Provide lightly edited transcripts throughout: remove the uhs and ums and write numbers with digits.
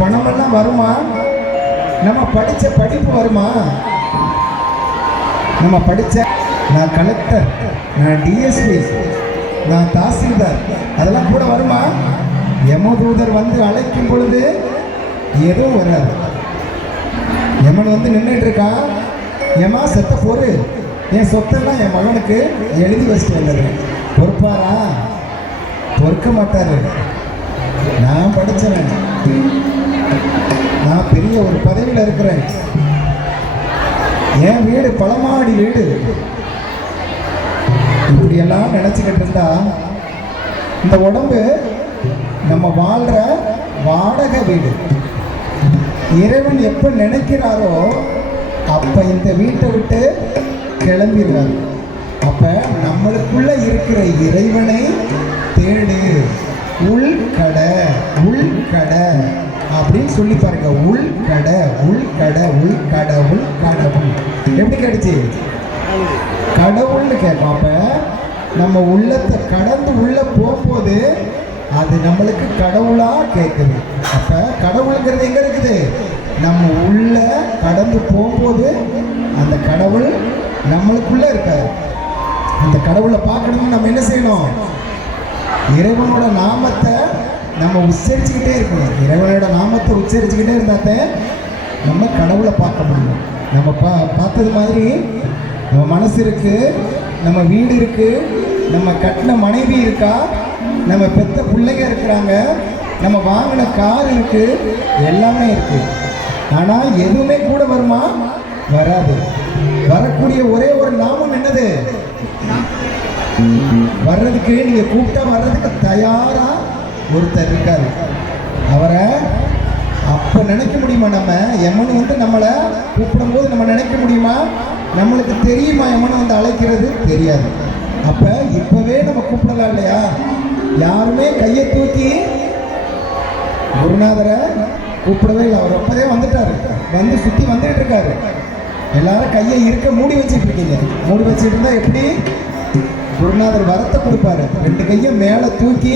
பணமெல்லாம் வருமா? நம்ம படித்த படிப்பு வருமா? நம்ம படித்த நான் கலெக்டர், நான் டிஎஸ்பி, நான் தாசில்தார், அதெல்லாம் கூட வருமா? யமதூதர் வந்து அழைக்கும் பொழுது எதுவும் வராது. யமன் வந்து நின்றுட்டு இருக்கான், ஏமா செத்த பொறு, என் சொத்தெல்லாம் என் மகனுக்கு எழுதி வச்சுட்டு வந்தது. பொறுப்பாரா? பொறுக்க மாட்டாரு. நான் படித்தவன், நான் பெரிய ஒரு பதவியில் இருக்கிறேன், என் வீடு பலமாடி வீடு, இப்படியெல்லாம் நினச்சிக்கிட்டு இருந்தா இந்த உடம்பு நம்ம வாழ்கிற வாடகை வீடு. இறைவன் எப்போ நினைக்கிறாரோ அப்போ இந்த வீட்டை விட்டு கிளம்பிடுவார். அப்போ நம்மளுக்குள்ள இருக்கிற இறைவனை தேடு. உள்கடை உள்கடை அப்படின்னு சொல்லி பாருங்க. உள்கடை உள்கடை உள்கடவுள் கடவுள் எப்படி கிடைச்சி? கடவுள்னு கேட்போம். அப்போ நம்ம உள்ளத்தை கடந்து உள்ள போகும்போது அது நம்மளுக்கு கடவுளா கேட்குது. அப்போ கடவுளுங்கிறது எங்கே இருக்குது? நம்ம உள்ள கடந்து போகும்போது அந்த கடவுள் நம்மளுக்குள்ள இருக்காரு. அந்த கடவுளை பார்க்கணும்னு நம்ம என்ன செய்யணும்? இறைவனோட நாமத்தை நம்ம உச்சரிச்சுக்கிட்டே இருக்கணும். இறைவனோட நாமத்தை உச்சரிச்சுக்கிட்டே இருந்தாத்தே நம்ம கடவுளை பார்க்க முடியும். நம்ம பார்த்தது மாதிரி நம்ம மனசு இருக்குது, நம்ம வீடு இருக்குது, நம்ம கட்டின மனைவி இருக்கா, நம்ம பெத்த பிள்ளைங்க இருக்கிறாங்க, நம்ம வாங்கின கார் இருக்குது, எல்லாமே இருக்குது. ஆனால் எதுவுமே கூட வருமா? வராது. வரக்கூடிய ஒரே ஒரு நாமம் என்னது? வர்றதுக்கு நீங்கள் கூப்பிட்டா வர்றதுக்கு தயாராக ஒருத்தர் இருக்காரு. அவரை அப்போ நினைக்க முடியுமா? நம்ம யமன் வந்து நம்மளை கூப்பிடும்போது நம்ம நினைக்க முடியுமா? நம்மளுக்கு தெரியுமா யமன் வந்து அழைக்கிறது? தெரியாது. அப்போ இப்போவே நம்ம கூப்பிடலாம் இல்லையா? யாருமே கையை தூக்கி குருநாதரை கூப்பிடவே இல்லை. அவர் அப்போதே வந்துட்டார், வந்து சுற்றி வந்துட்டு இருக்காரு. எல்லாரும் கையை இருக்க மூடி வச்சுட்டு இருக்கீங்க. மூடி வச்சுட்டு இருந்தா எப்படி? குருநாதர் வரத்தை கொடுப்பாரு. ரெண்டு கையும் மேலே தூக்கி,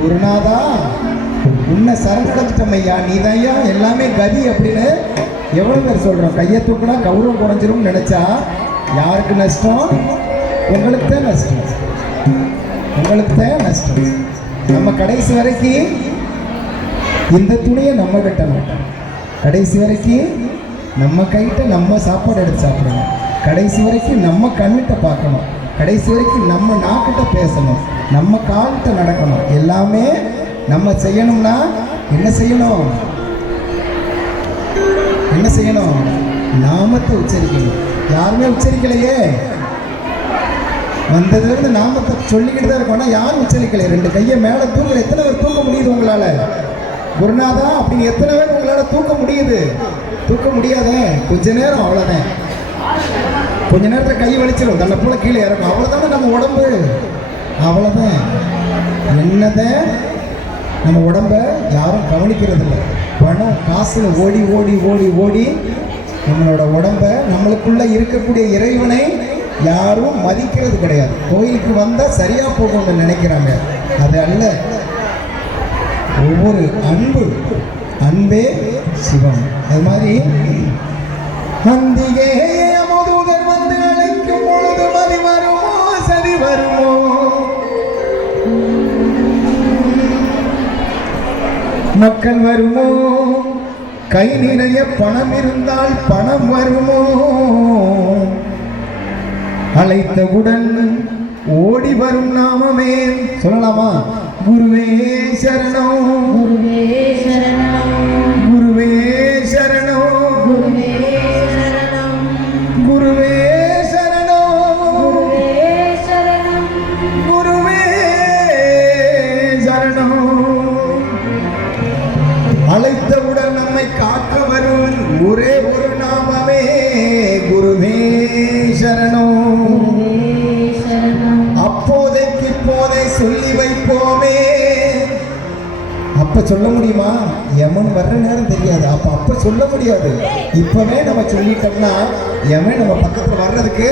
குருநாதா உன்னை சரணடைஞ்சிட்டோம் ஐயா, நீதையா எல்லாமே கதி அப்படின்னு எவ்வளோ பேர் சொல்கிறோம். கையை தூக்குனா கௌரவம் குறைஞ்சிரும் நினச்சா யாருக்கு நஷ்டம்? உங்களுக்கு தான் நஷ்டம், உங்களுக்கு தான் நஷ்டம். நம்ம கடைசி வரைக்கும் இந்த துணியை நம்ம கட்டணும். கடைசி வரைக்கும் நம்ம கைட்ட நம்ம சாப்பாடு எடுத்து சாப்பிடணும். கடைசி வரைக்கும் நம்ம கண்ணிட்ட பார்க்கணும். கடைசி வரைக்கும் நம்ம நாக்கிட்ட பேசணும், நம்ம கால்கிட்ட நடக்கணும். எல்லாமே நம்ம செய்யணும்னா என்ன செய்யணும்? என்ன செய்யணும்? நாமத்தை உச்சரிக்கணும். யாருமே உச்சரிக்கலையே. வந்ததுலேருந்து நாமத்தை சொல்லிக்கிட்டு தான் இருக்கோம். ஆனால் யாரும் உச்சரிக்கலையே. ரெண்டு கையை மேலே தூக்கல. எத்தனை பேர் தூக்க முடியுது உங்களால்? குருநாதா அப்படின்னு எத்தனை பேர் உங்களால் தூக்க முடியுது? தூக்க முடியாதே. கொஞ்ச நேரம், அவ்வளோதான். கொஞ்ச நேரத்தில் கை வலிச்சிடும், தன்னை போல கீழே இறக்கும். அவ்வளோதானே நம்ம உடம்பு, அவ்வளோதான். என்னதான் நம்ம உடம்ப யாரும் கவனிக்கிறது இல்லை. பணம் காசுல ஓடி ஓடி ஓடி ஓடி நம்மளோட உடம்ப, நம்மளுக்குள்ள இருக்கக்கூடிய இறைவனை யாரும் மதிக்கிறது கிடையாது. கோயிலுக்கு வந்தால் சரியாக போகணும்னு நினைக்கிறாங்க. அது அல்ல. ஒவ்வொரு அன்பு, அன்பே சிவம். அது மாதிரி அந்திகே யமதூதர் வந்து அழைக்கும் பொழுது மதி வருமோ சதி வருமோ, மக்கள் வருமோ, கை நிறைய பணம் இருந்தால் பணம் வருமோ, அழைத்தவுடன் ஓடி வரும் நாமமே சொல்லலாமா? குருவே சரணம், குருவே சரணம், குருவே சரணம், குருவே சரணம், குருவே சரணம், குருவே சரணம், குருவே சரணம். அழைத்தவுடன் நம்மை காக்க வரும் ஒரே ஒரு நாமமே குருவே சரணம். அப்போதைக்கு இப்போதை சொல்லி வைப்போமே. அப்ப சொல்ல முடியுமா? யமன் வர்ற நேரம் தெரியாது. அப்ப சொல்ல முடியாது. இப்பவே நம்ம சொல்லிட்டோம்னா யமன் நம்ம பக்கத்துல வர்றதுக்கு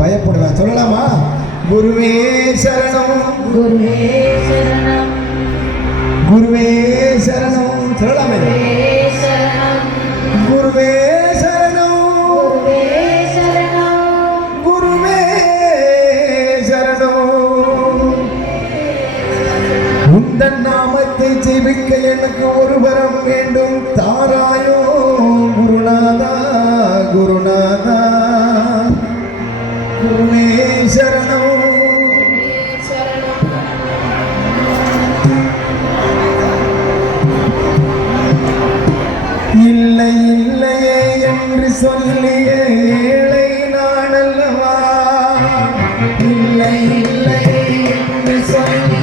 பயப்படுவேன். சொல்லலாமா? குருவே சரணம், குருவே சரணம், குருவே சரணம் சொல்லலாமே. குருவே சரணம், குருவே சரணம். உந்தன் நாமத்தை ஜெபிக்க எனக்கு ஒரு வரம் வேண்டும் தாராயோ குருநாதா, குருநாதா. குருவே சரணம். இல்லை இல்லையே என்று சொல்லிய ஏழை நான் அல்லவா. இல்லை இல்லையே என்று சொல்லிய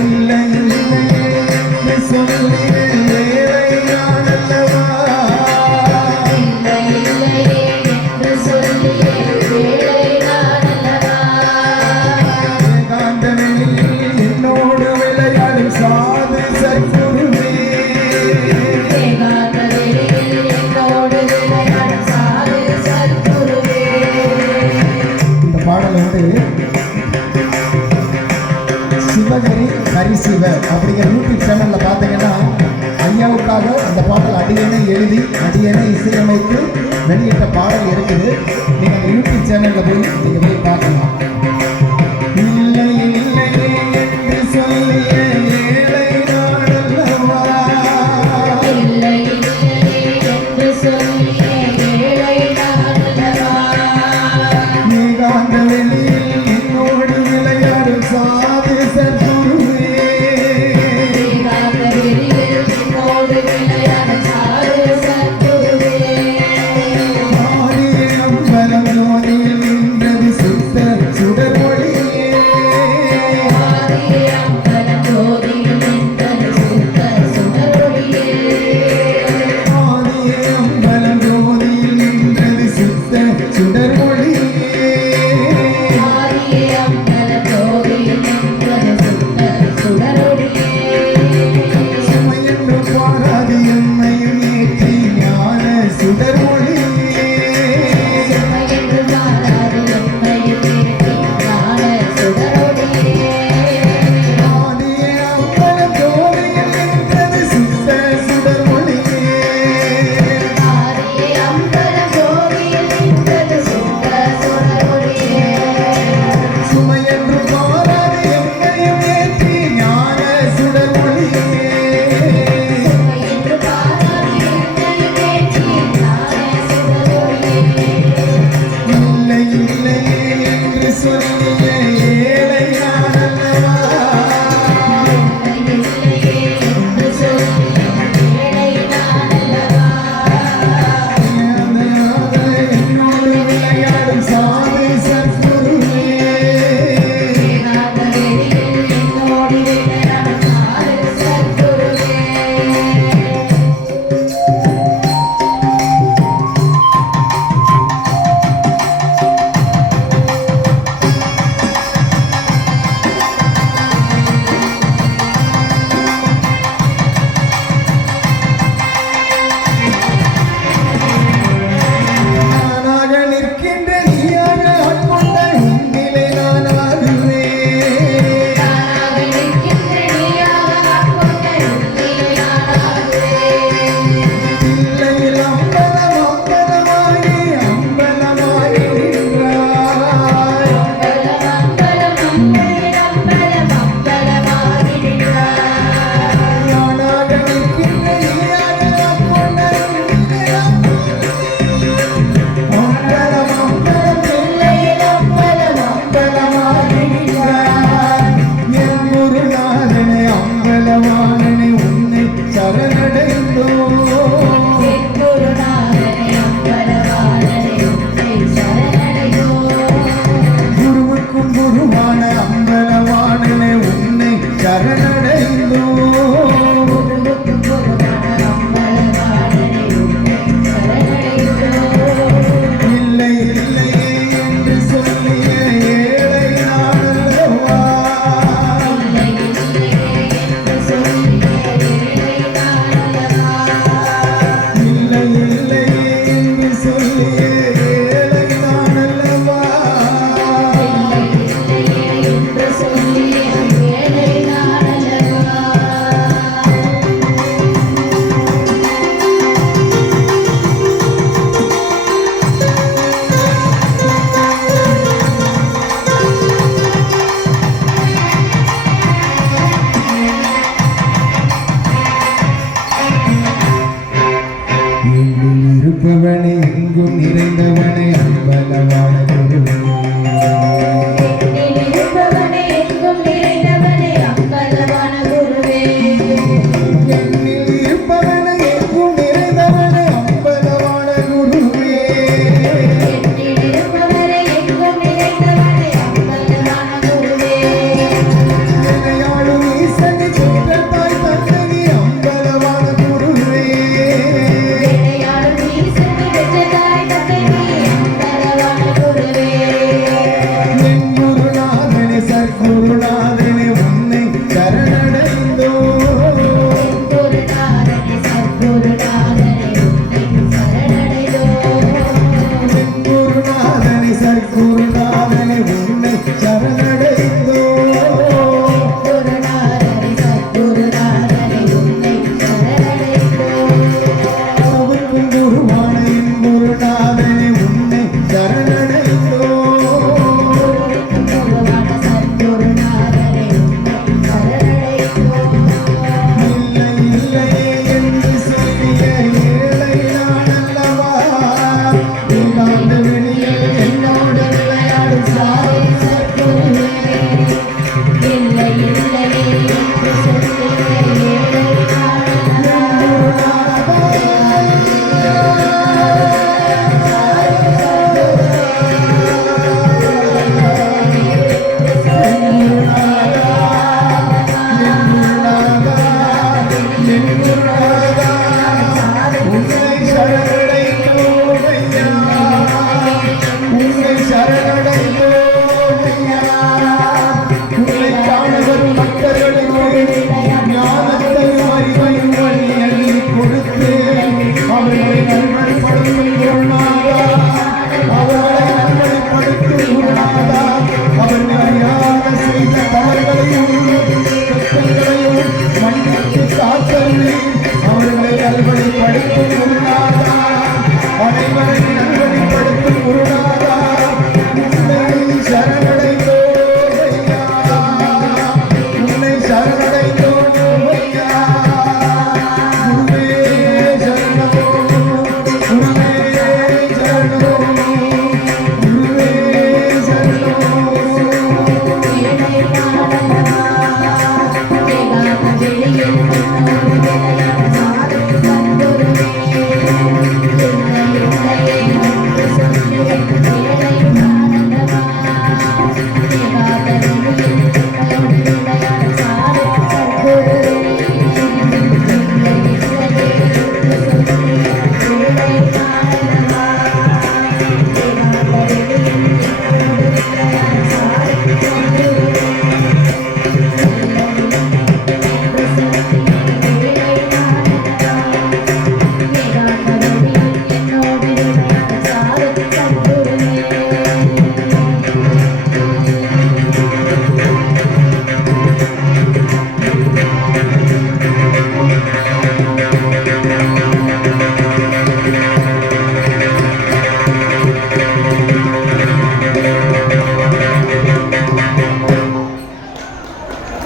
இல்லை இல்லையே என்று சொல்லிய ஏழை நான் அல்லவா. ஏகாந்த வெளியில் என்னோடு விளையாடும் சாது சற்குருவே. இந்த பாடல் வந்து சிவகரி ஹரிசிவ அப்படிங்கிற யூடியூப் சேனல்ல பார்த்தீங்கன்னா ஐயாவுக்காக அந்த பாடல் அடியனை எழுதி அடியனை இசையமைத்து வெளியிட்ட பாடல் இருக்குது. நீங்க அந்த யூடியூப் சேனல்ல போய் நீங்க போய் பார்க்கலாம். இல்லை இல்லையே என்று சொல்லிய ஏழை நான் அல்லவா. ஏகாந்த வெளியில் என்னோடு விளையாடும் சாது சற்குருவே. ஆதியே அம்பலம் ஜோதியில் நின்றது சுத்த சுடர் ஒளியே. ஆதியே அம்பலம் ஜோதியில் நின்றது சுத்த சுடர் ஒளியே. சுமையென்று பாராது எம்மையும் ஏற்றி ஞான சுடர் ஒளியே. ஆதியே அம்பலம் ஜோதியில் நின்றது சுத்த சுடர் ஒளியே. சுமையென்று பாராது எம்மையும் ஏற்றி ஞான சுடர் ஒளியே. இல்லை இல்லையே என்று சொல்லிய ஏழை நான் அல்லவா. என்னோடு விளையாடும் சாமி சற்குருவே. நானாக நிற்கின்ற நீயாக ஆட்கொண்ட உன்னிலை நான் ஆடுவேன். இல்லையில் அம்பலம் அம்பலமாகி அம்பலமாகி நின்றாய். நானாக நிற்கின்ற நீயாக ஆட்கொண்ட உன்னிலை அம்பலம் அம்பலம் இல்லையில் அம்பலம் அம்பலமாகி நின்றாய். என் குருநாதனே அம்பலவாணனே உன்னை சரணடைந்தோம். குருவுக்கும் குருவான அம்பலவாணனே உன்னை சரணடைந்தோம். இல்லை இல்லையே என்று சொல்லிய ஏழை நான் அல்லவா. இல்லை இல்லையே என்று சொல்லிய ஏழை நான் அல்லவா. என்று சொல்லிய சரணடைந்தோம் ஐயா. உன்னை காண வரும் பக்தர்களுக்கு